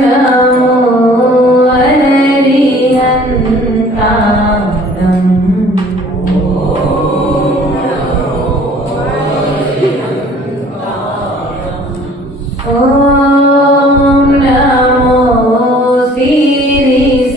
नमो हरिहन्तारम्। ॐ नमो सिरिसिद्धारम्।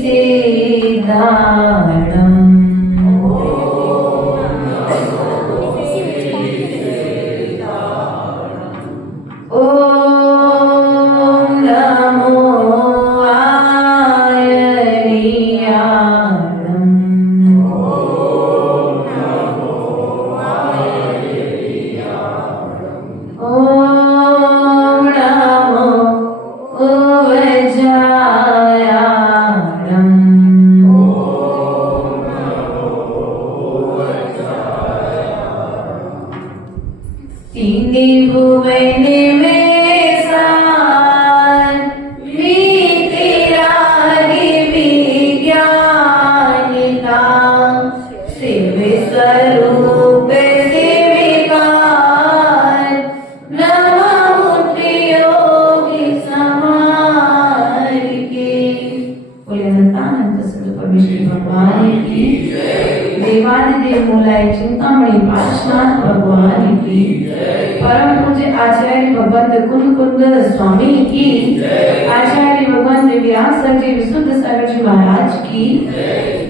देवादिदेव मूलाय चिंतामणि पार्श्वनाथ भगवान की, परम पूज्य आचार्य भगवंत कुंद कुंद स्वामी की, आचार्य भगवंत विराट सर जी विशुद्ध सागर जी महाराज की,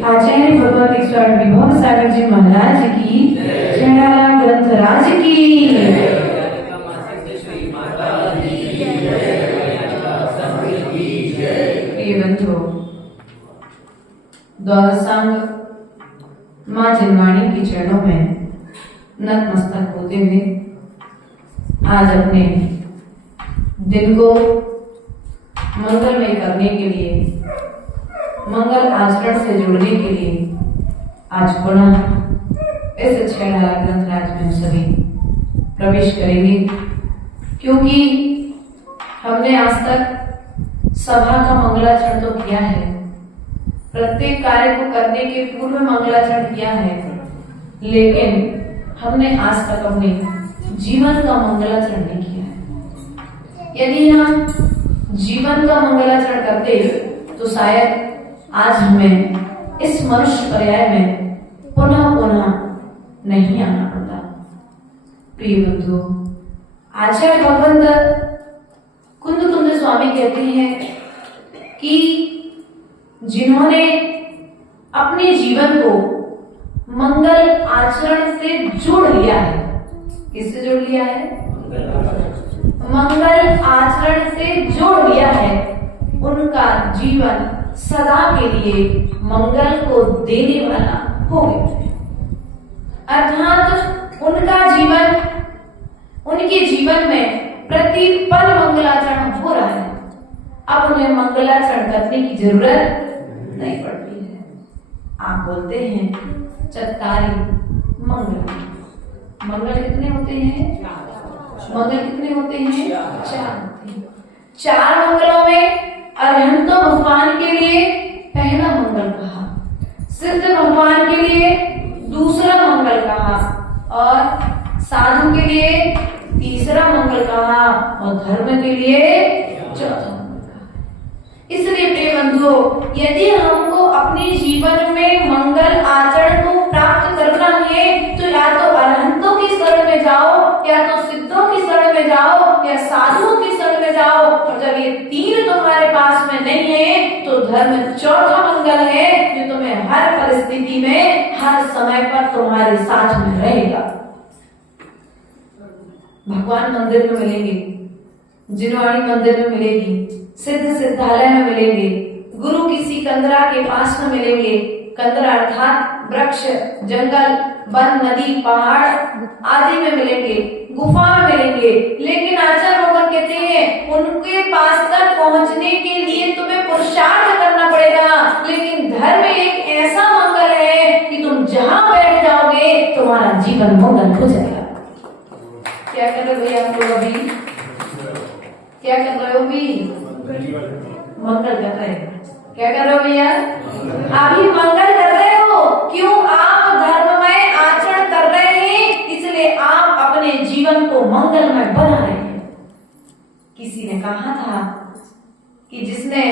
आचार्य भगवंत ईश्वर विभव सागर जी महाराज की, जयराम ग्रंथराज की। द्वादश संग मां जनवाणी के चरणों में नतमस्तक होते हुए आज अपने दिन को मंगलमय करने के लिए, मंगल आचरण से जुड़ने के लिए आज पुनः इस छेड़ा ग्रंथराज में हम सभी प्रवेश करेंगे, क्योंकि हमने आज तक सभा का मंगलाचरण तो किया है, प्रत्येक कार्य को करने के पूर्व मंगलाचरण किया है, लेकिन हमने आज तक अपने जीवन का मंगलाचरण नहीं किया है। यदि हम जीवन का मंगलाचरण करते तो शायद आज हमें इस मनुष्य पर्याय में पुनः पुनः नहीं आना पड़ता। प्रिय बंधु, आचार्य भगवंत कुंद कुंद स्वामी कहते हैं कि जिन्होंने अपने जीवन को मंगल आचरण से जोड़ लिया है, किससे जोड़ लिया है? मंगल आचरण से जोड़ लिया है, उनका जीवन सदा के लिए मंगल को देने वाला हो गया। अर्थात उनका जीवन, उनके जीवन में प्रति पल मंगलाचरण हो रहा है। अब उन्हें मंगलाचरण करने की जरूरत नहीं पड़ती है। आप बोलते हैं चत्तारी मंगल। मंगल कितने होते हैं? मंगल कितने होते हैं? चार होते हैं। चार मंगलों में अरहंतों भगवान के लिए पहला मंगल कहा, सिद्ध भगवान के लिए दूसरा मंगल कहा, और साधु के लिए तीसरा मंगल कहा, और धर्म के लिए चौथा। इसलिए प्रिय बंधुओं, यदि हमको अपने जीवन में मंगल आचरण को प्राप्त करना है तो या तो अरहंतों की शरण में जाओ, या तो सिद्धों की शरण में जाओ, या साधुओं की शरण में जाओ। और जब ये तीन तुम्हारे पास में नहीं है तो धर्म चौथा मंगल है, जो तुम्हें हर परिस्थिति में, हर समय पर तुम्हारे साथ में रहेगा। भगवान मंदिर में मिलेंगे, जिनवाणी मंदिर में मिलेगी, सिद्ध सिद्धालय में मिलेंगे, गुरु किसी कंदरा के पास में मिलेंगे। कंदरा अर्थात वृक्ष, जंगल, वन, नदी, पहाड़ आदि में मिलेंगे, गुफा में मिलेंगे। लेकिन आचार्य भगवान कहते हैं उनके पास तक पहुंचने के लिए तुम्हें पुरुषार्थ करना पड़ेगा। लेकिन धर्म एक ऐसा मंगल है कि तुम जहां बैठ जाओगे तुम्हारा जीवन मंगल हो जाएगा। क्या कर रहे हो भैया आप लोग अभी? क्या कर रहे हो भी? मंगल कर रहे हैं। क्या कर रहे हो भैया? अभी मंगल कर रहे हो। क्यों? आप धर्ममय आचरण कर रहे हैं, इसलिए आप अपने जीवन को मंगलमय बना रहे हैं। किसी ने कहा था कि जिसने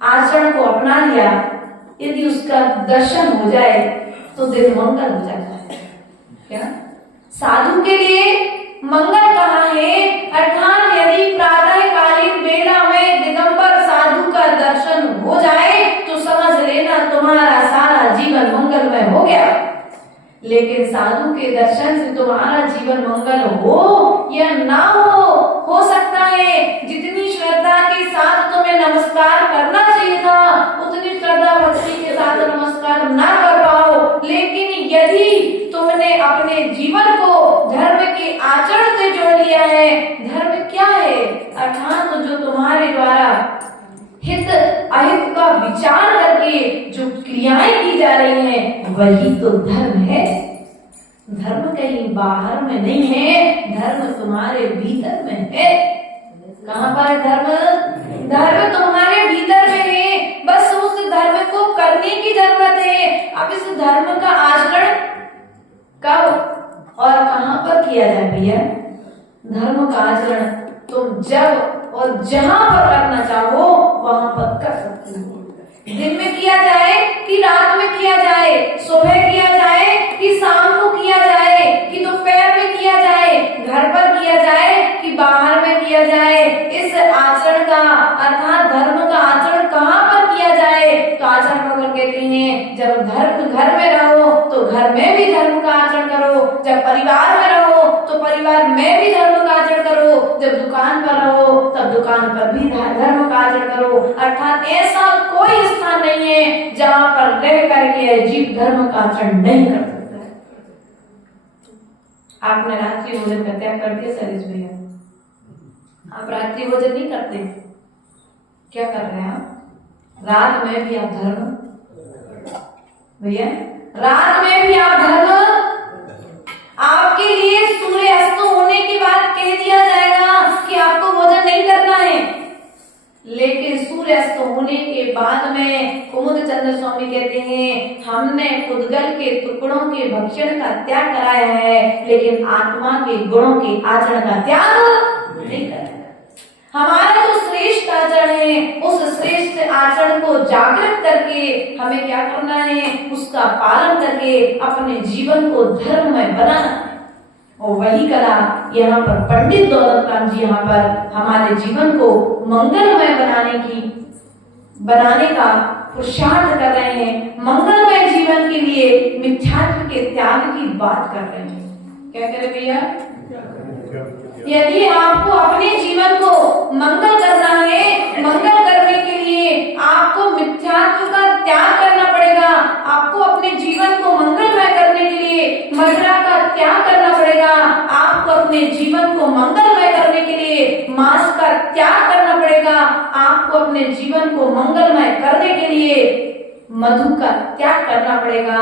आचरण को अपना लिया, यदि उसका दर्शन हो जाए तो दिन मंगल हो जाता है। क्या साधु के लिए मंगल कहाँ है? अर्थात यदि प्रातःकालीन बेला में दिगंबर साधु का दर्शन हो जाए तो समझ लेना तुम्हारा सारा जीवन मंगलमय हो गया। लेकिन साधु के दर्शन से तुम्हारा जीवन मंगल हो या ना हो सकता है जितनी श्रद्धा के साथ तुम्हें नमस्कार करना चाहिए था उतनी श्रद्धा भक्ति के साथ नमस्कार ना कर पाओ। लेकिन यदि तुमने अपने जीवन को धर्म के आचरण से जोड़ लिया है, धर्म क्या है? अर्थात जो तुम्हारे द्वारा हित अहित का विचार करके जो क्रियाएं की जा रही हैं वही तो धर्म है। धर्म कहीं बाहर में नहीं है, धर्म तुम्हारे भीतर में है। कहाँ पर धर्म? धर्म तुम्हारे भीतर में है, बस उस धर्म को करने की जरूरत है। अब इस धर्म का आचरण कब और कहाँ पर किया जाए भैया? धर्म का आचरण तुम जब और जहां पर करना चाहो वहां पर कर सकते हो। दिन में किया जाए कि रात में किया जाए, सुबह किया जाए कि शाम को किया जाए, कि दोपहर में किया जाए, घर पर किया जाए कि बाहर में किया जाए, इस आचरण का अर्थात धर्म का आचरण कहाँ पर किया जाए? तो आचरण भगवान कहते हैं जब धर्म घर में रहो तो घर में भी धर्म का आचरण करो, जब परिवार में रहो तो परिवार में भी धर्म का आचरण करो, जब दुकान पर रहो तब दुकान पर भी धर्म का आचरण करो। अर्थात ऐसा कोई स्थान नहीं है जहाँ पर रह करके जीव धर्म का आचरण नहीं कर सकता है। आपने रात्रि भोजन का त्याग कर दिया सरीज भैया? आप रात्रि भोजन नहीं करते, क्या कर रहे हैं आप? रात में भी आप धर्म भैया, रात में भी आप धर्म। आपके लिए सूर्य अस्त होने के बाद कह दिया जाएगा कि आपको भोजन नहीं करना है, लेकिन सूर्य अस्त होने के बाद में कुमुद चंद्र स्वामी कहते हैं हमने उद्गल के टुकड़ों के भक्षण का त्याग कराया है, लेकिन आत्मा के गुणों के आचरण का त्याग नहीं कराया। हमारा जो श्रेष्ठ आचरण है उस श्रेष्ठ आचरण को जागृत करके हमें क्या करना है? उसका पालन करके अपने जीवन को धर्ममय बनाना। और वही कला यहाँ पर पंडित दौलत राम जी यहाँ पर हमारे जीवन को मंगलमय बनाने का पुरुषार्थ कर रहे हैं। मंगलमय जीवन के लिए मिथ्यात्व के त्याग की बात कर रहे हैं। क्या करें भैया? यदि आपको अपने जीवन को मंगल करना है, मंगल करने के लिए आपको मिथ्यात्व का त्याग करना पड़ेगा। आपको अपने जीवन को मंगलमय करने के लिए मदिरा का त्याग करना पड़ेगा। आपको अपने जीवन को मंगलमय करने के लिए मांस का त्याग करना पड़ेगा। आपको अपने जीवन को मंगलमय करने के लिए मधु का त्याग करना पड़ेगा।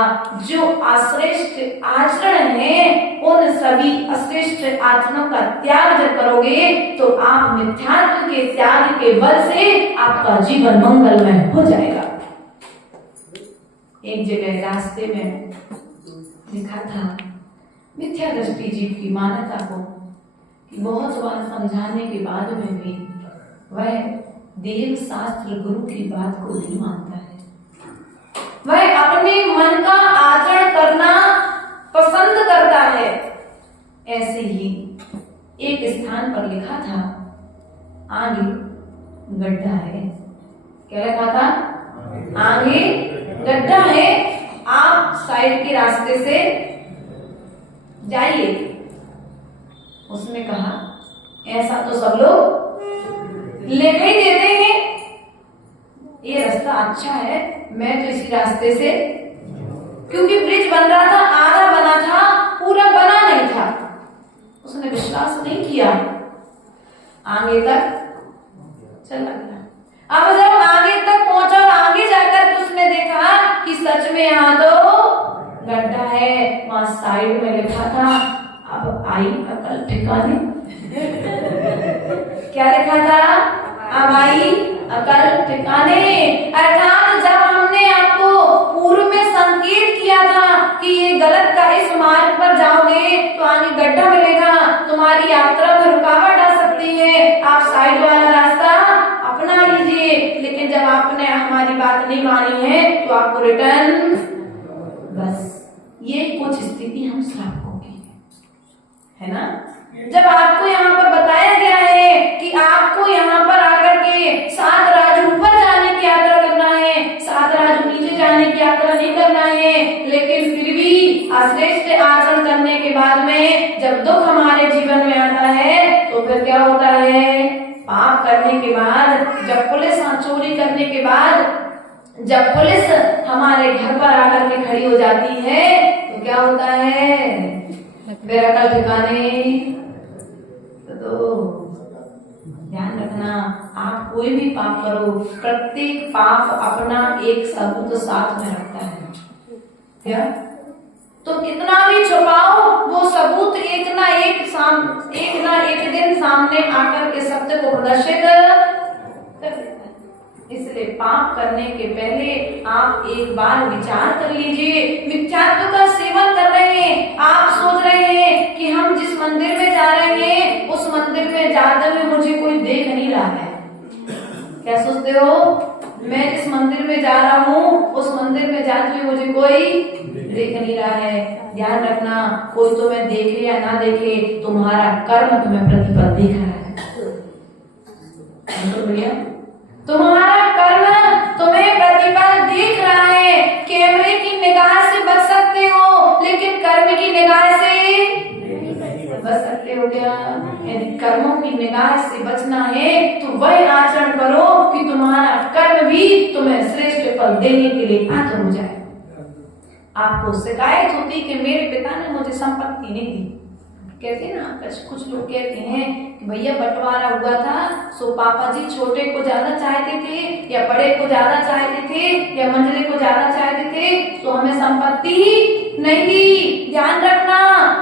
जो अश्रेष्ठ आचरण है उन सभी अश्रेष्ठ आचरणों का त्याग जब करोगे तो आप मिथ्यात्व के त्याग के बल से आपका जीवन मंगलमय हो जाएगा। एक जगह रास्ते में लिखा था मिथ्या दृष्टि जीव की मान्यता को कि बहुत बार समझाने के बाद में भी वह देव शास्त्र गुरु की बात को नहीं मानता है। वह अपने मन का आचरण करना पसंद करता है। ऐसे ही एक स्थान पर लिखा था आगे गड्ढा है। क्या लिखा था? आगे गड्ढा है, आप साइड के रास्ते से जाइए। उसने कहा ऐसा तो सब लोग लेके ही देते हैं, ये रास्ता अच्छा है, मैं तो इसी रास्ते से, क्योंकि ब्रिज बन रहा था, आधा बना था, पूरा बना नहीं था। उसने विश्वास नहीं किया, आगे तक चला गया। अब जब आगे तक पहुंचा और आगे जाकर उसने देखा कि सच में यहाँ तो गड्ढा है, वहां साइड में लिखा था अब आई अकल ठिकाने। क्या लिखा था? अब आई अकल ठिकाने। अर्थात जब हमने आपको पूर्व में संकेत किया था कि ये गलत का इस मार्ग पर जाओगे तो आगे गड्ढा मिलेगा, तुम्हारी यात्रा में रुकावट आ सकती है, आप साइड वाला रास्ता अपना दीजिए, लेकिन जब आपने हमारी बात नहीं मानी है तो आपको रिटर्न, बस ये कुछ स्थिति हम सबको की है ना। जब आपको यहाँ पर बताया गया है कि आपको यहाँ पर आकर के 7 राज ऊपर जाने की यात्रा करना है, 7 राज नीचे जाने की यात्रा नहीं करना है, लेकिन फिर भी अश्रेष्ठ आचरण करने के बाद में जब दुख हमारे जीवन में आता है तो फिर क्या होता है, पाप करने के बाद, जब पुलिस चोरी करने के बाद, जब पुलिस हमारे घर पर आकर के खड़ी हो जाती है तो क्या होता है, मेरा कल ठिकाने। तो ध्यान रखना, आप कोई भी पाप करो, प्रत्येक पाप अपना एक सबूत साथ में रखता है। क्या? तो कितना भी छुपाओ, वो सबूत एक ना एक दिन सामने आकर के सत्य को प्रदर्शित कर देता है। इसलिए पाप करने के पहले आप एक बार विचार कर लीजिए। मिथ्यात्व का सेवन कर रहे हैं, आप सोच रहे हैं कि हम जिस मंदिर में जा रहे हैं उस मंदिर में जाते हुए मुझे कोई देख नहीं रहा है। क्या सोचते हो? मैं जिस मंदिर में जा रहा हूँ उस मंदिर में जाते हुए मुझे कोई देख नहीं रहा है। ध्यान रखना, कोई तुम्हें देखे या ना देखे, तुम्हारा कर्म तुम्हें प्रतिफल दिखा रहा है। तो भैया तुम्हारा कर्म तुम्हें प्रतिफल दिख रहा है। कैमरे की निगाह से बच सकते हो, लेकिन कर्म की निगाह से बच सकते हो क्या? यदि कर्मों की निगाह से बचना है तो वह आचरण करो कि तुम्हारा कर्म भी तुम्हें श्रेष्ठ फल देने के लिए आतुर हो जाए। आपको शिकायत होती कि मेरे पिता ने मुझे संपत्ति नहीं दी, कहते ना, कुछ लोग कहते हैं कि भैया बंटवारा हुआ था सो पापा जी छोटे को ज्यादा चाहते थे या बड़े को ज्यादा चाहते थे या मंझले को ज्यादा चाहते थे तो हमें संपत्ति नहीं दी। ध्यान रखना,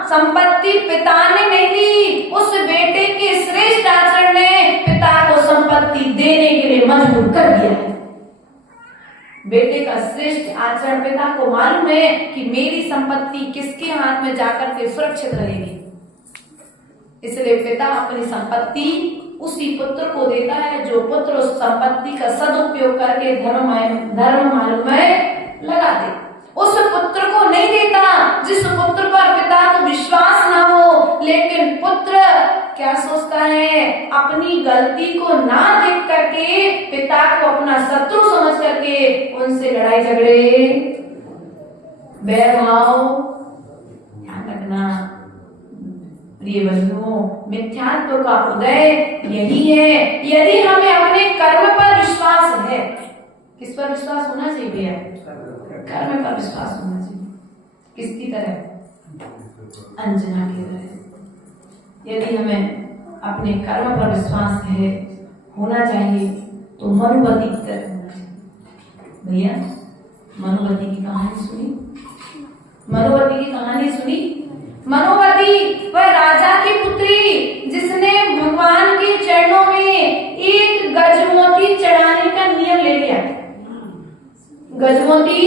संपत्ति पिता ने नहीं दी, उस बेटे के श्रेष्ठ आचरण ने पिता को संपत्ति देने के लिए मजबूर कर दिया है। बेटे का श्रेष्ठ आचरण, पिता को मालूम है कि मेरी संपत्ति किसके हाथ में जाकर के सुरक्षित रहेगी, इसलिए पिता अपनी संपत्ति उसी पुत्र को देता है जो पुत्र उस संपत्ति का सदुपयोग करके धर्म मार्ग में लगा दे। उस पुत्र को नहीं देता जिस पुत्र पर पिता को विश्वास ना हो, लेकिन पुत्र क्या सोचता है, अपनी गलती को ना देख करके पिता को अपना शत्रु समझ करके उनसे लड़ाई झगड़े, बैर भाव। ध्यान रखना प्रिय बंधुओं, मिथ्यात्व का उदय यही है। यदि हमें अपने कर्म पर विश्वास है, किस पर विश्वास होना चाहिए? कर्म पर विश्वास होना चाहिए। किसकी तरह? अंजना की तरह। यदि हमें अपने कर्म पर विश्वास है, होना चाहिए, तो मनुवती की तरह होना चाहिए। भैया मनुवती की कहानी सुनी? मनुवती की कहानी सुनी? मनुवती वह राजा की पुत्री जिसने भगवान के चरणों में एक गजमोती चढ़ाने का नियम ले लिया। गजमोती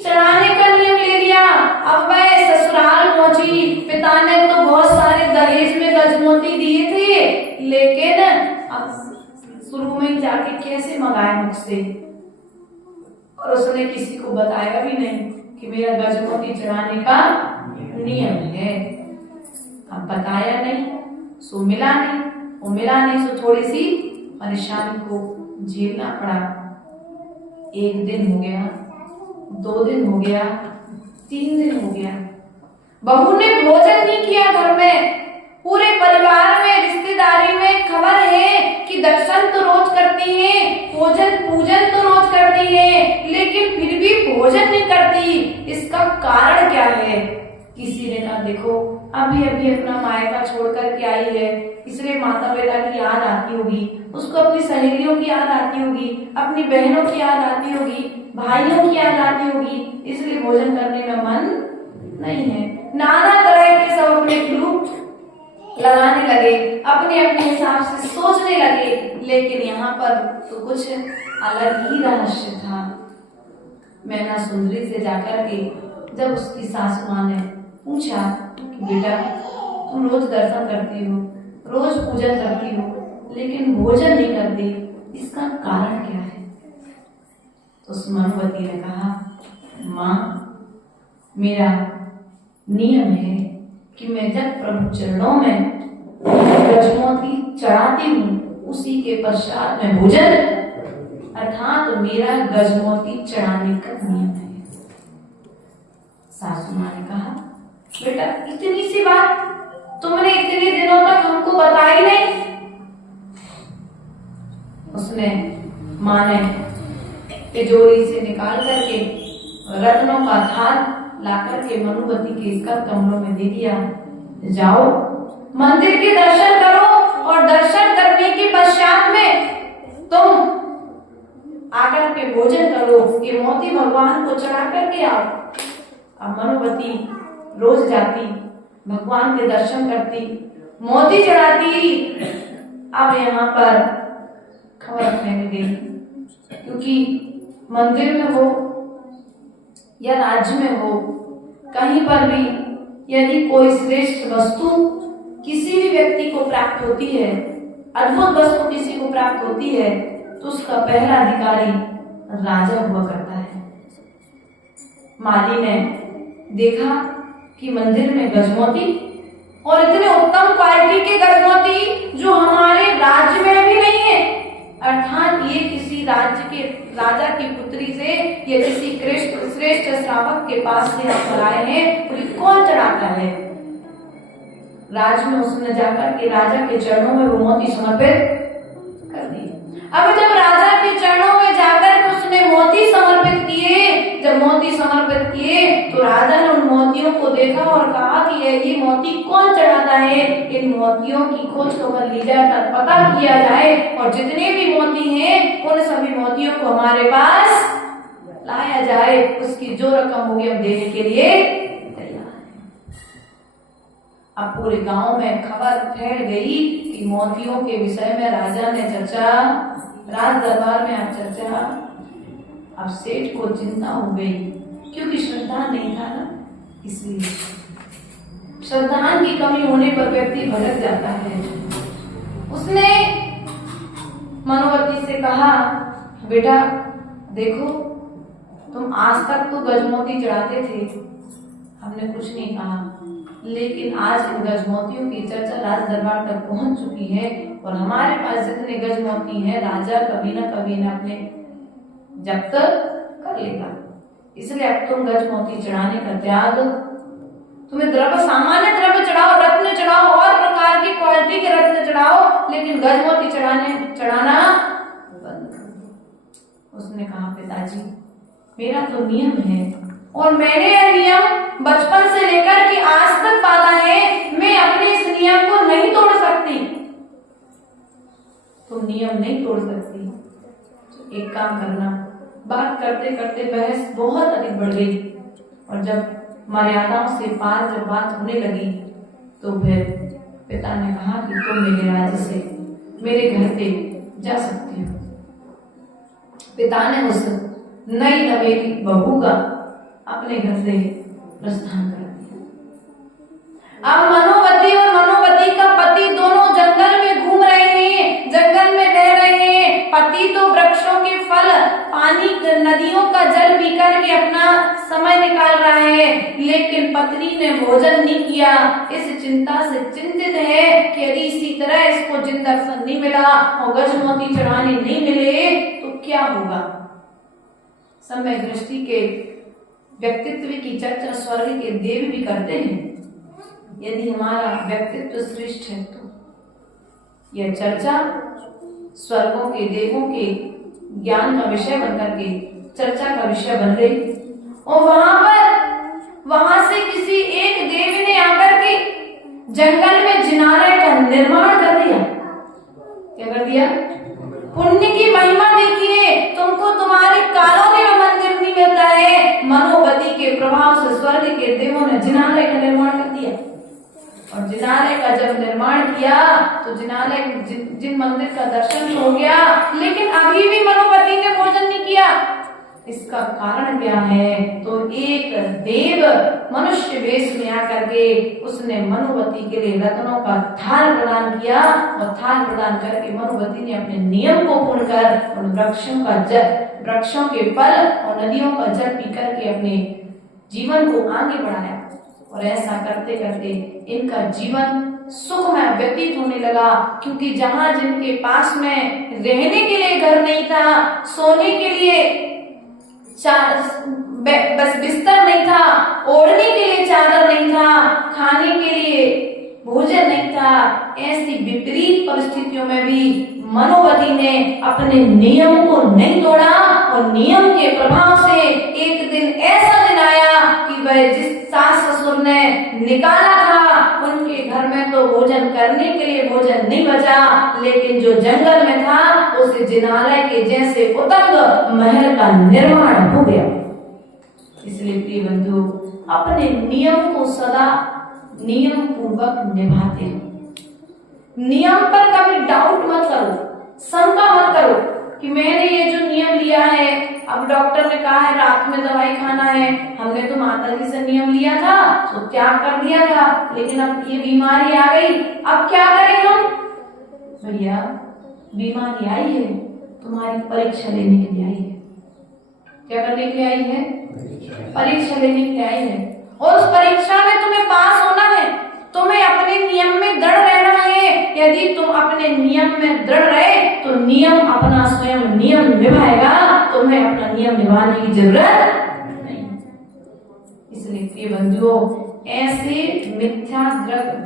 चढ़ाने का नियम ले लिया। अब वह ससुराल पहुंची। पिता ने तो बहुत सारे दहेज में गजमोती दिए थे, लेकिन अब शुरू में जाके कैसे मंगाए मुझसे, और उसने किसी को बताया भी नहीं कि मेरा गजमोती चढ़ाने का नियम है। अब बताया नहीं सो मिला नहीं, वो मिला नहीं सो थोड़ी सी परेशानी को झेलना पड़ा। 1 दिन हो गया, 2 दिन हो गया, 3 दिन हो गया, बहू ने भोजन नहीं किया घर में। पूरे परिवार में, रिश्तेदारी में खबर है कि दर्शन तो रोज करती है, पूजन तो रोज करती है, लेकिन फिर भी भोजन नहीं करती। इसका कारण क्या है? किसी ने कहा देखो अभी अपना मायका छोड़ कर के आई है, इसलिए माता पिता की याद आती होगी, उसको अपनी सहेलियों की याद आती होगी, अपनी बहनों की याद आती होगी, भाइयों की याद आती होगी, इसलिए भोजन करने में मन नहीं है। नाना तरह के सब अपने क्लू लगाने लगे, अपने अपने हिसाब से सोचने लगे, लेकिन यहाँ पर तो कुछ अलग ही रहस्य था। मैना सुंदरी से जाकर के जब उसकी सासू माँ ने पूछा कि बेटा तुम रोज दर्शन करती हो, रोज पूजन करती हो, लेकिन भोजन नहीं करती, इसका कारण क्या है? तो उस मनुवती ने कहा, माँ, मेरा नियम है कि मैं जब प्रभु चरणों में गजमोती चढ़ाती हूँ, उसी के पश्चात में भोजन, अर्थात मेरा गजमोती चढ़ाने का नियम है। सासू माँ ने कहा, बेटा इतनी सी बात तुमने इतने दिनों तक हमको बताई नहीं। उसने माँ ने तिजोरी से निकाल करके रत्नों का थाल ला करके मनुवती के कर कमरों में दे दिया। जाओ मंदिर के दर्शन करो और दर्शन करने के पश्चात में तुम आकर के भोजन करो, ये मोती भगवान को चढ़ा करके आओ। अब मनुवती रोज जाती, भगवान के दर्शन करती, मोती चढ़ाती। अब यहाँ पर खबर फैल गई, क्योंकि मंदिर में हो या राज्य में हो, कहीं पर भी यदि कोई श्रेष्ठ वस्तु किसी भी व्यक्ति को प्राप्त होती है, अद्भुत वस्तु किसी को प्राप्त होती है, तो उसका पहला अधिकारी राजा हुआ करता है। माली ने देखा कि मंदिर में गजमोती, और इतने उत्तम क्वालिटी के गजमोती जो हमारे राज्य में भी नहीं है, अर्थात ये किसी राज्य के राजा की पुत्री से या किसी श्रेष्ठ श्रावक के पास से हम लाए हैं, तो कौन चढ़ाता है? राज में उसने जाकर के राजा के चरणों में वो मोती समर्पित कर दिए। अब जब राजा के चरणों में जाकर के उसने मोती समर्पित किए, जब मोती समर्पित किए तो राजा ने उन मोतियों को देखा और कहा कि ये मोती कौन चढ़ाता है, इन मोतियों की खोज खबर ली जाए, पता किया जाए, और जितने भी मोती हैं उन सभी मोतियों को हमारे पास लाया जाए। उसकी जो रकम होगी हम देने के लिए तैयार हैं। अब पूरे गांव में खबर फैल गई कि मोतियों के विषय में राजा ने चर्चा, राज दरबार में आज चर्चा। अब सेठ को चिंता हो गई, क्योंकि श्रद्धा नहीं था ना, इसलिए श्रद्धा की कमी होने पर व्यक्ति भटक जाता है। उसने मनुवती से कहा, बेटा देखो, तुम आज तक तो गजमोती चढ़ाते थे, हमने कुछ नहीं कहा, लेकिन आज इन गजमोतियों की चर्चा राज दरबार तक पहुंच चुकी है, और हमारे पास जितने गजमोती हैं राजा कभी ना अपने जब्त कर लेगा। इसलिए अब तुम गजमोती चढ़ाने का त्याग, तुम्हें द्रव्य, सामान्य द्रव्य चढ़ाओ, रत्न चढ़ाओ, और प्रकार की क्वालिटी के रत्न चढ़ाओ, लेकिन गजमोती चढ़ाना बंद कर दो। उसने कहा, पिताजी मेरा तो नियम है, और मैंने यह नियम बचपन से लेकर के आज तक पाला है, मैं अपने इस नियम को नहीं तोड़ सकती। तुम नियम नहीं तोड़ सकती, तो एक काम करना। बात करते करते बहस बहुत अधिक बढ़ गई, और जब मर्यादाओं से पार जब बात होने लगी, तो फिर पिता ने कहा कि तुम मेरे राज्य से, मेरे घर पे जा सकती हो। पिता ने उस नई नवेली बहू का अपने घर से प्रस्थान कर दिया। अब मनोवती और मनोवती का पति दोनों जंगल में घूम रहे हैं, जंगल में रह रहे हैं। पति तो वृक्षों के फल, पानी, नदियों का जल पी करके अपना समय निकाल रहा है, लेकिन पत्नी ने भोजन नहीं किया। इस चिंता से चिंतित है कि यदि इसी तरह इसको जिन दर्शन नहीं मिला और गजमोती चढ़ाने नहीं मिले तो क्या होगा। समय दृष्टि के व्यक्तित्व की चर्चा स्वर्ग के देव भी करते हैं। यदि हमारा व्यक्तित्व श्रेष्ठ है तो यह चर्चा स्वर्गों के देवों के ज्ञान का विषय बनकर के चर्चा का विषय बन गई। और वहां से किसी एक देव ने आकर के जंगल में जिनालय का निर्माण कर दिया। क्या कर दिया? पुण्य की महिमा देखिए, तुमको तुम्हारे कॉलोनी में मंदिर नहीं मिलता है, मनोवती के प्रभाव से स्वर्ग के देवों ने जिनालय का निर्माण कर दिया। और जिनालय का जब निर्माण किया तो जिनालय जिन मंदिर का दर्शन हो गया, लेकिन अभी भी मनोवती ने भोजन नहीं किया। इसका कारण क्या है? तो एक देव मनुष्य वेश में आकर के उसने मनुवती के लिए रत्नों का थाल प्रदान किया, और थाल प्रदान करके मनुवती ने अपने नियम को पूर्ण कर उन वृक्षों के फल और नदियों का जल पी करके अपने जीवन को आगे बढ़ाया। और ऐसा करते करते इनका जीवन सुखमय व्यतीत होने लगा, क्योंकि जहां जिनके पास में रहने के लिए घर नहीं था, सोने के लिए बस बिस्तर नहीं था, ओढ़ने के लिए चादर नहीं था, खाने के लिए भोजन नहीं था, ऐसी विपरीत परिस्थितियों में भी मनुवती ने अपने नियम को नहीं तोड़ा, और नियम के प्रभाव से एक दिन ऐसा दिन आया कि वह जिस सास ससुर ने निकाला था उनके घर में तो भोजन करने के लिए भोजन नहीं बचा, लेकिन जो जंगल में था उसे जिनालय के जैसे उतंग महल का निर्माण हो गया। इसलिए प्रिय बंधु, अपने नियम को सदा नियम पूर्वक निभाते हो। नियम पर कभी डाउट मत करो, शंका मत करो कि मैंने ये जो नियम लिया है, अब डॉक्टर ने कहा है रात में दवाई खाना है, हमने तो माता जी से नियम लिया था तो त्याग कर दिया था, लेकिन अब ये बीमारी आ गई, अब क्या करें हम? भैया, बीमारी आई है, तुम्हारी परीक्षा लेने के लिए आई है। क्या करने के लिए आई है? परीक्षा लेने के लिए आई है, और उस परीक्षा में तुम्हें पास होना है, तुम्हें अपने नियम में दृढ़ रहना है। यदि तुम अपने नियम में दृढ़ रहे तो नियम अपना स्वयं नियम निभाएगा, तुम्हें अपना नियम निभाने की जरूरत नहीं। इसलिए प्रिय बंधुओं, ऐसे मिथ्या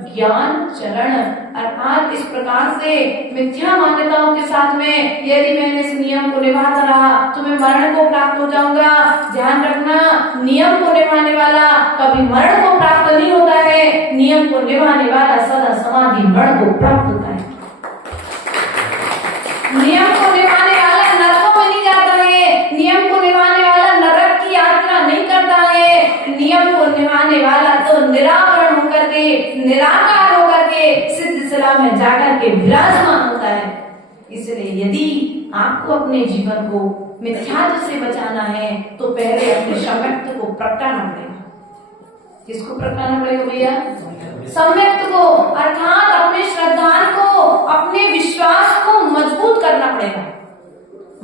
ज्ञान चरण अर्थात इस प्रकार से मिथ्या मान्यताओं के साथ में यदि मैंने इस नियम को निभाता रहा तो मैं मरण को प्राप्त हो जाऊंगा। ध्यान रखना, नियम को निभाने वाला कभी मरण को प्राप्त नहीं होता है, नियम को निभाने वाला सदा समाधि मरण को प्राप्त होता है। नियम को निभाने वाला नरकों में नहीं जाता है, नियम को निभाने वाला नरक की यात्रा नहीं करता है, नियम को निभाने वाला तो निरावरण होकर के, निराकार होकर के सिद्ध शिला में जाकर के विराजमान होता है। इसलिए यदि आपको अपने जीवन को मिथ्यात्व से बचाना है तो पहले अपने सम्यक्त को प्रगटाना पड़ेगा। किसको प्रगटाना पड़ेगा भैया? सम्यक्त को, अर्थात अपने श्रद्धान को, अपने विश्वास को मजबूत करना पड़ेगा।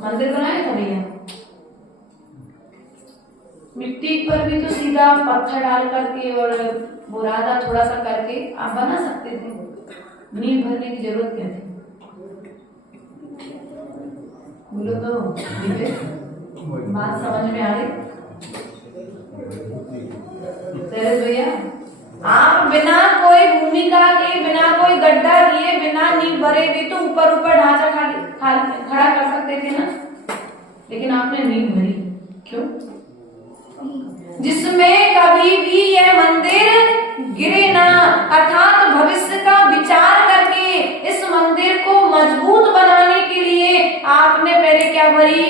मंदिर बनाए था भैया, मिट्टी पर भी तो सीधा पत्थर डाल करके और बुरादा थोड़ा सा करके आप बना सकते थे, नींव भरने की जरूरत क्या थी? बोलो तो बात समझ में आ गई? भैया, आप बिना कोई भूमिका के, बिना कोई गड्ढा किए, बिना नींव भरे भी तो ऊपर ऊपर ढांचा खड़ा कर सकते थे ना, लेकिन आपने नींव भरी। क्यों? जिसमें कभी भी यह मंदिर गिरे ना, अर्थात भविष्य का विचार करके इस मंदिर को मजबूत बनाने के लिए आपने पहले क्या भरी?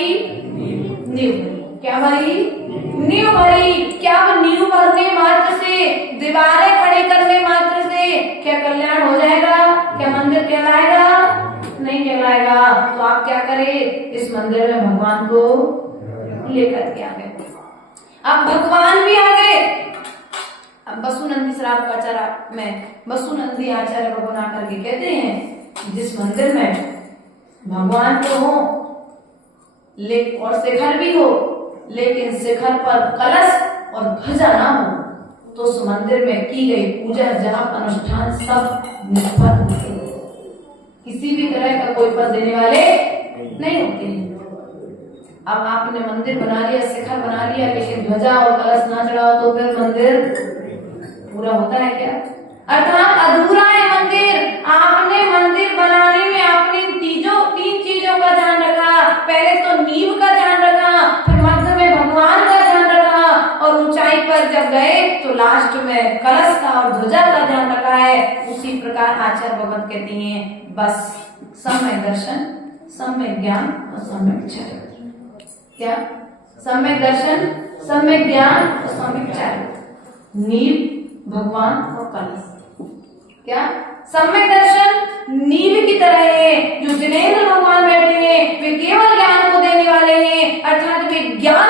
नींव भरी। क्या भरी? नींव भरी। क्या नींव भरने मात्र से, दीवारें खड़ी करने मात्र से क्या कल्याण हो जाएगा? क्या मंदिर कहलाएगा? नहीं कहलाएगा। तो आप क्या करें? इस मंदिर में भगवान को लेकर के आ गए। अब भगवान भी आ गए। अब बसुनंदी श्राप का आचार्य में बसुनंदी आचार्य भगवान आकर के कहते हैं, जिस मंदिर में भगवान तो हो और शिखर भी हो, लेकिन शिखर पर कलश और ध्वजा ना हो, तो उस मंदिर में की गई पूजा जाप अनुष्ठान सब निष्फल होते हैं, किसी भी तरह का कोई फल देने वाले नहीं होते हैं। अब आपने मंदिर बना लिया, शिखर बना लिया, लेकिन ध्वजा और कलश ना चढ़ाओ तो फिर मंदिर पूरा होता है क्या? अर्थात अधूरा है मंदिर। आपने मंदिर बनाने में आपने तीन चीजों का ध्यान रखा। पहले तो नींव का ध्यान रखा, फिर मध्य में भगवान का ध्यान रखा, और ऊंचाई पर जब गए तो लास्ट में कलश का और ध्वजा का ध्यान रखा है। उसी प्रकार आचार्य भगवत कहती हैं, बस सम्यक दर्शन, सम्यक ज्ञान और सम्यक चरित्र। क्या? सम्यक दर्शन, सम्यक ज्ञान और सम्यक चरित्र। नींव भगवान और कलश। क्या? सम्यक दर्शन नींव की तरह है, जो जिनेंद्र भगवान बैठे हैं वे केवल ज्ञान को देने वाले हैं, अर्थात वे ज्ञान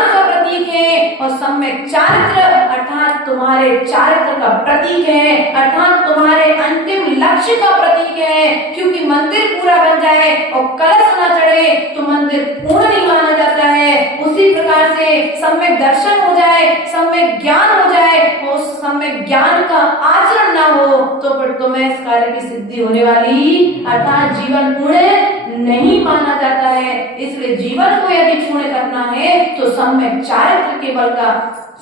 सम्यक चारित्र अर्थात तुम्हारे चारित्र का प्रतीक है, अर्थात तुम्हारे अंतिम लक्ष्य का प्रतीक है। क्योंकि मंदिर पूरा बन जाए और कलश न चढ़े तो मंदिर पूर्ण नहीं माना जाता है। उसी प्रकार से सम्यक दर्शन हो जाए, सम्यक ज्ञान हो जाए, उस सम्यक ज्ञान का आचरण ना हो तो फिर तुम्हें इस कार्य की सिद्धि होने वाली अर्थात जीवन पूर्ण नहीं माना जाता है। इसलिए जीवन को यदि पूर्ण करना है तो सम्यक चारित्र के बल का,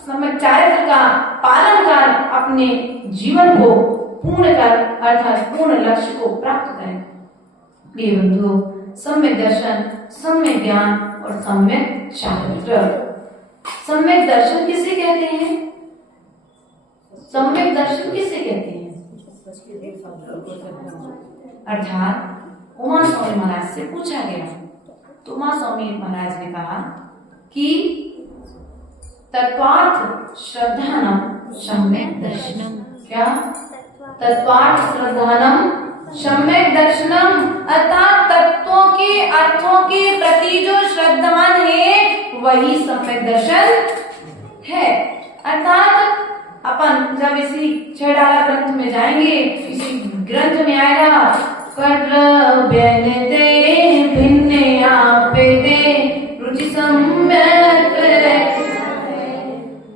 सम्यक चारित्र का पालन कर अपने जीवन को पूर्ण कर अर्थात पूर्ण लक्ष्य को प्राप्त करें। प्रिय बंधु, सम्यक दर्शन, सम्यक ज्ञान और सम्यक चारित्र। सम्यक दर्शन किसे कहते हैं? सम्यक दर्शन किसे कहते हैं? अर्थात उमा स्वामी महाराज से पूछा गया तो उमा स्वामी महाराज ने कहा कि तत्वार्थ श्रद्धानम सम्यक दर्शनम। क्या? तत्वार्थ श्रद्धानम सम्यक दर्शनम अर्थात तत्वों के अर्थों के प्रति जो श्रद्धावान है वही सम्यक दर्शन है। अर्थात अपन जब इसी छेड़ाला ग्रंथ में जाएंगे, इसी ग्रंथ में आएगा कर भिन्न रुचि सम्यक,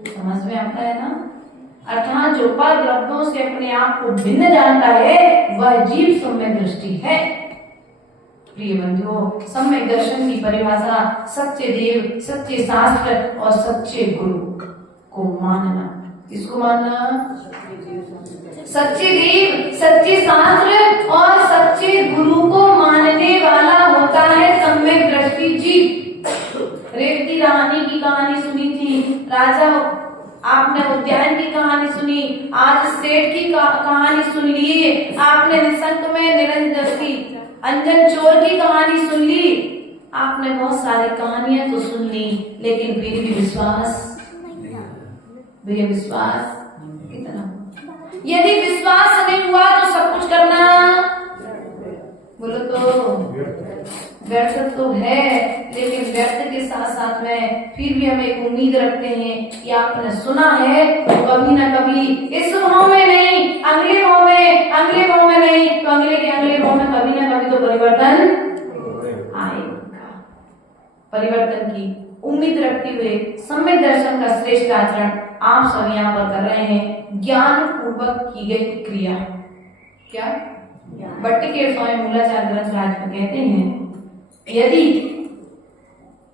समझ में आता है ना? अर्थात जो पर द्रव्यों से अपने आप को भिन्न जानता है वह जीव सम्यक दृष्टि है। प्रिय बंधुओं, सम्यक दर्शन की परिभाषा सच्चे देव, सच्चे शास्त्र और सच्चे गुरु को मानना। किसको मानना? सच्चे देव, सच्चे शास्त्र और सच्चे गुरु को मानने वाला होता है सम्यक दृष्टि जीव। रेवती रानी की कहानी सुनी थी, राजा आपने उद्यान की कहानी सुनी, आज सेठ की कहानी सुन ली, आपने निसंक में निरंजन की अंजन चोर की कहानी सुन ली, आपने बहुत सारी कहानियां तो सुन ली, लेकिन फिर भी विश्वास, भैया विश्वास कितना? यदि विश्वास नहीं हुआ तो सब कुछ करना बोलो तो व्यर्थ तो है, लेकिन व्यर्थ के साथ साथ में फिर भी हम एक उम्मीद रखते हैं कि आपने सुना है तो कभी ना कभी इस भाव में नहीं, अगले भाव में, अगले भाव में नहीं तो अगले के अगले भाव में कभी ना कभी तो परिवर्तन आएगा। परिवर्तन की उम्मीद रखते हुए सम्यक दर्शन का श्रेष्ठ आचरण आप सब यहाँ पर कर रहे हैं। ज्ञान पूर्वक की गई क्रिया, क्या? भट्टिकेर स्वामी मूलाचार्य ग्रंथ राज में कहते हैं यदि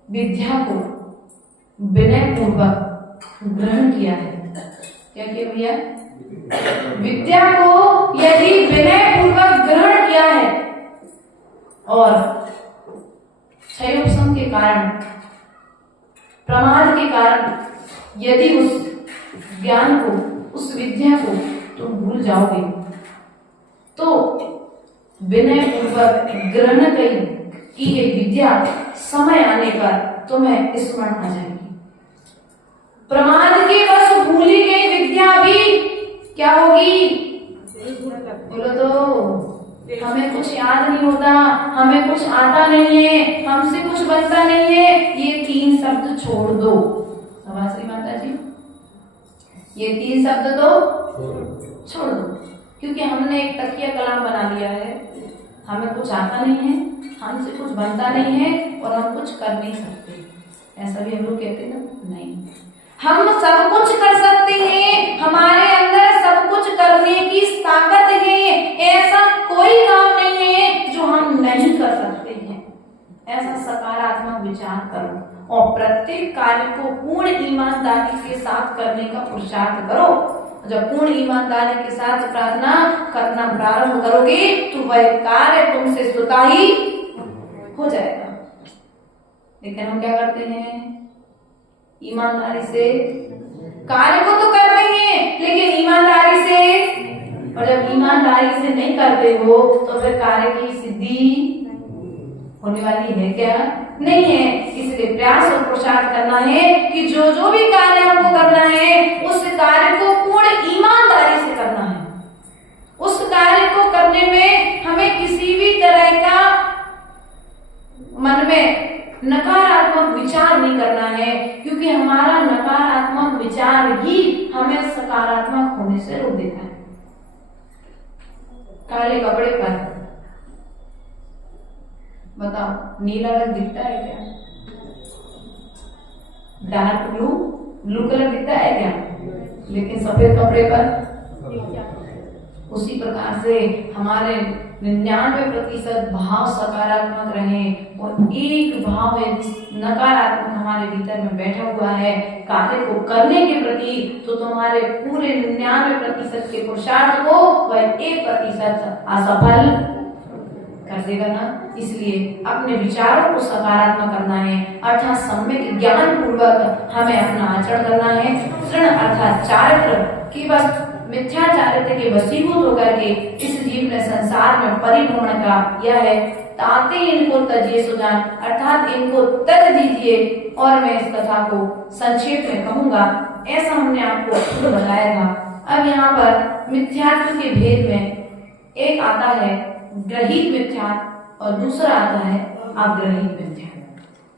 विद्या को विनय पूर्वक ग्रहण किया है, क्या किया भैया? विद्या को यदि विनय पूर्वक ग्रहण किया है और क्षयोपशम के कारण, प्रमाद के कारण यदि उस ज्ञान को, उस विद्या को तुम भूल जाओगे तो विनय पूर्वक ग्रहण की गई विद्या समय आने पर तुम्हें स्मरण आ जाएगी। प्रमाद के वश भूली गई विद्या भी क्या होगी? बोलो तो हमें कुछ याद नहीं होता, हमें कुछ आता नहीं है, हमसे कुछ बनता नहीं है, ये 3 शब्द छोड़ दो। श्री माता जी, ये 3 शब्द तो छोड़ दो, क्योंकि हमने एक तकिया कलाम बना लिया है। हमें कुछ आता नहीं है, हमसे कुछ बनता नहीं है और हम कुछ कर नहीं सकते, ऐसा भी हम लोग कहते ना? नहीं, हम सब कुछ कर सकते हैं, हमारे अंदर सब कुछ करने की ताकत है। ऐसा कोई काम नहीं है जो हम नहीं कर सकते हैं। ऐसा सकारात्मक विचार करो और प्रत्येक कार्य को पूर्ण ईमानदारी के साथ करने का पुरुषार्थ करो। जब पूर्ण ईमानदारी के साथ प्रार्थना करना प्रारंभ करोगे तो वह कार्य तुमसे स्वतः ही हो जाएगा। लेकिन हम क्या करते हैं? ईमानदारी से कार्य को तो करते हैं, लेकिन ईमानदारी से, और जब ईमानदारी से नहीं करते हो तो फिर कार्य की सिद्धि होने वाली है क्या? नहीं है। इसलिए प्रयास और पुरुषार्थ करना है कि जो जो भी कार्य हमको करना है उस कार्य को पूर्ण ईमानदारी से करना है। उस कार्य को करने में हमें किसी भी तरह का मन में नकारात्मक विचार नहीं करना है, क्योंकि क्योंकि हमारा नकारात्मक विचार ही हमें सकारात्मक होने से रोक देता है। काले कपड़े पर बताओ नीला रंग दिखता है क्या? डार्क ब्लू कलर दिखता है क्या? लेकिन सफेद कपड़े पर उसी प्रकार से हमारे 99% भाव सकारात्मक रहे और एक भाव नकारात्मक हमारे भीतर में बैठा हुआ है कार्य को करने के प्रति, तो तुम्हारे पूरे 99% के पुरुषार्थ को वह 1% असफल कर देगा ना। इसलिए अपने विचारों को सकारात्मक करना है, अर्थात सम्यक ज्ञान पूर्वक हमें अपना आचरण करना है। तृण अर्थात चारित्र की बस मिथ्या चारित्र के वशीभूत होकर के इस जीव ने संसार में परिभ्रमण का यह है। ताते इनको तजिए सुजान, अर्थात इनको तज दीजिए। और मैं इस कथा को संक्षेप में कहूंगा, ऐसा हमने आपको बताया था। अब यहाँ पर मिथ्यात्व के भेद में एक आता है ग्रहित मिथ्यात्व और दूसरा आता है अग्रहित मिथ्यात्व।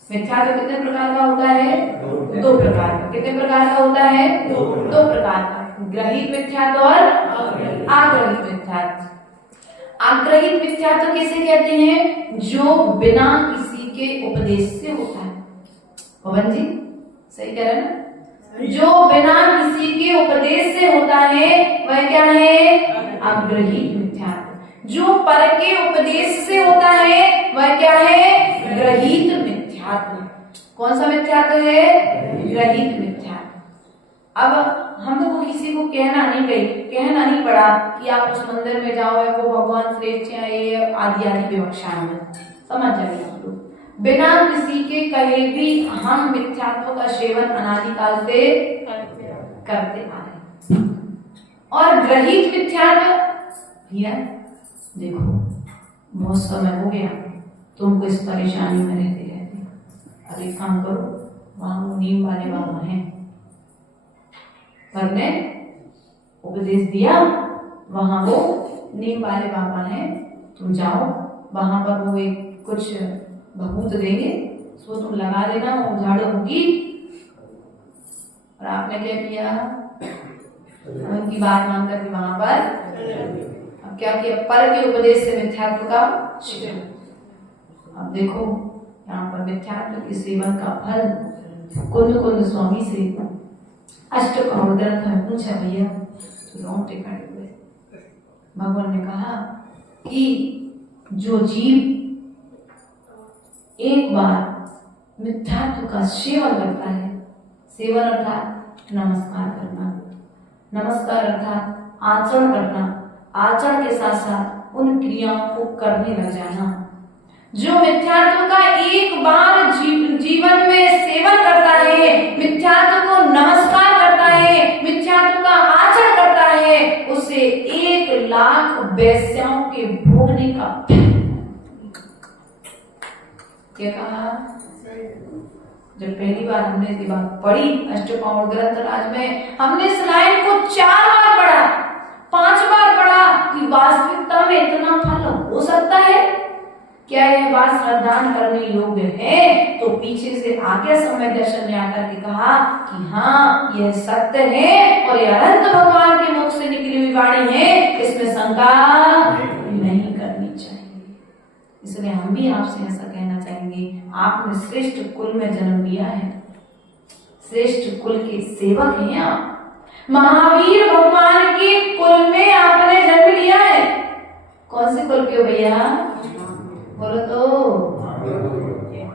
मिथ्यात्व कितने प्रकार का होता है? 2 प्रकार का। कितने प्रकार का होता है? 2 प्रकार का, ग्रहित मिथ्यात्व और आग्रहित मिथ्यात्व। आग्रहित मिथ्यात्व किसे कहते हैं? जो बिना किसी के उपदेश से होता है। पवन जी सही कह रहे हैं ना? जो बिना किसी के उपदेश से होता है वह क्या है? अग्रहित मिथ्यात्व। जो पर के उपदेश से होता है वह क्या है? ग्रहित मिथ्यात्व। कौन सा मिथ्यात्व है? ग्रहित मिथ्यात्व। अब हम लोग को किसी को कहना नहीं पड़ा कि आप उस मंदिर में जाओ या वो भगवान श्रेष्ठ है आदि आदि विवक्षा में, समझ जाइए आप लोग। बिना किसी के कहे भी हम मिथ्यात्व का सेवन अनादिकाल से करते आ रहे। और ग्रहित मिथ्यात्व भैया देखो बहुत समय हो गया तुमको इस परेशानी में रहते अब एक काम करो, वहां वो नीम वाले बाबा हैं, सर ने उपदेश दिया, वहां वो नीम वाले बाबा हैं, तुम जाओ वहां पर वो एक कुछ भभूत देंगे, उसको तुम लगा देना, वो झाड़ू होगी। और आपने क्या किया? उनकी बात मान करके वहां पर अब क्या किया? पर के उपदेश से मिथ्यात्व का शिक्षण। अब देखो यहाँ पर मिथ्यात्व के सेवन का फल कुंद स्वामी से अष्टकरोड़ ग्रंथ में पूछा भैया तो रोंगटे खड़े हुए। भगवान ने कहा कि जो जीव एक बार मिथ्यात्व का सेवन करता है, सेवन अर्थात नमस्कार करना, नमस्कार अर्थात आचरण करना, आचरण के साथ साथ उन क्रियाओं को करने लग जाना। जो मिथ्यात्व का एक बार जीवन में सेवन करता है, मिथ्यात्व को नमस्कार करता है, मिथ्यात्व का आचरण करता है, उसे 1,00,000 वेश्याओं के भोगने का क्या कहा? जब पहली बार हमने ये बात पढ़ी अष्टकरोड़ ग्रंथ राज में, हमने इस लाइन को 4 बार पढ़ा, 5 बार पढ़ा कि वास्तविकता में इतना फल हो सकता है क्या? यह बात श्रद्धान करने योग्य है? तो पीछे से आगे समय दर्शन ने आकर के कहा कि हाँ यह सत्य है और यह अनंत भगवान के मुख से निकली हुई वाणी है, इसमें शंका नहीं करनी चाहिए। इसलिए हम भी आपसे ऐसा कहना चाहेंगे, आपने श्रेष्ठ कुल में जन्म लिया है, श्रेष्ठ कुल के सेवक हैं आप, महावीर भगवान के कुल में आपने जन्म लिया है। कौन से कुल के हो भैया? बोलो तो।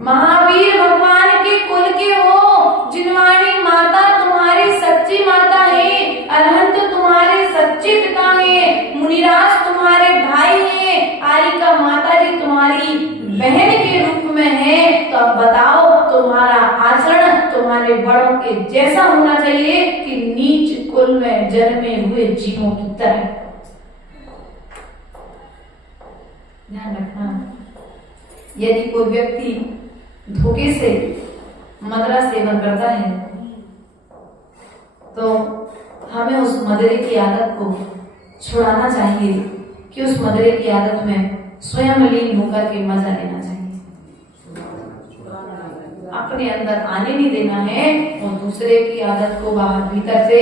महावीर भगवान के कुल के हो, जिनवाणी माता तुम्हारी सच्ची माता है, अरहंत तुम्हारे सच्चे पिता है, मुनिराज तुम्हारे भाई हैं, आरिका माता जी तुम्हारी बहन के रूप में है। तो अब बताओ तुम्हारा आचरण तुम्हारे बड़ों के जैसा होना चाहिए कि नीच कुल में जन्मे हुए जीवों की तरह। ध्यान रखना, यदि कोई व्यक्ति धोखे से मदिरा सेवन करता है तो हमें उस मदिरे की आदत को छुड़ाना चाहिए कि उस मदिरे की आदत में स्वयं लीन होकर के मजा लेना चाहिए। अपने अंदर आने नहीं देना है और दूसरे की आदत को बाहर भीतर से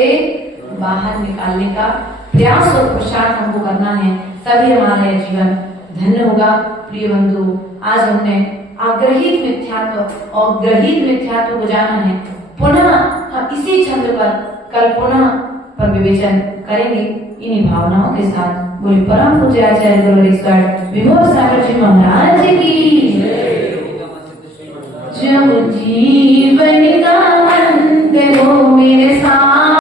बाहर निकालने का प्रयास और पुरुषार्थ हमको करना है, तभी हमारा यह जीवन धन्य होगा। प्रिय बंधु, आज हमने आग्रहित मिथ्यात्व और ग्रहित मिथ्यात्व को जाना है। पुनः हम इसी छंद पर कल पुनः पर विवेचन करेंगे इन्हीं भावनाओं के साथ। बोले परम पूज्य आचार्य गुरु विभो सागर जी महाराज की। जब जीवन का अंत हो मेरे साथ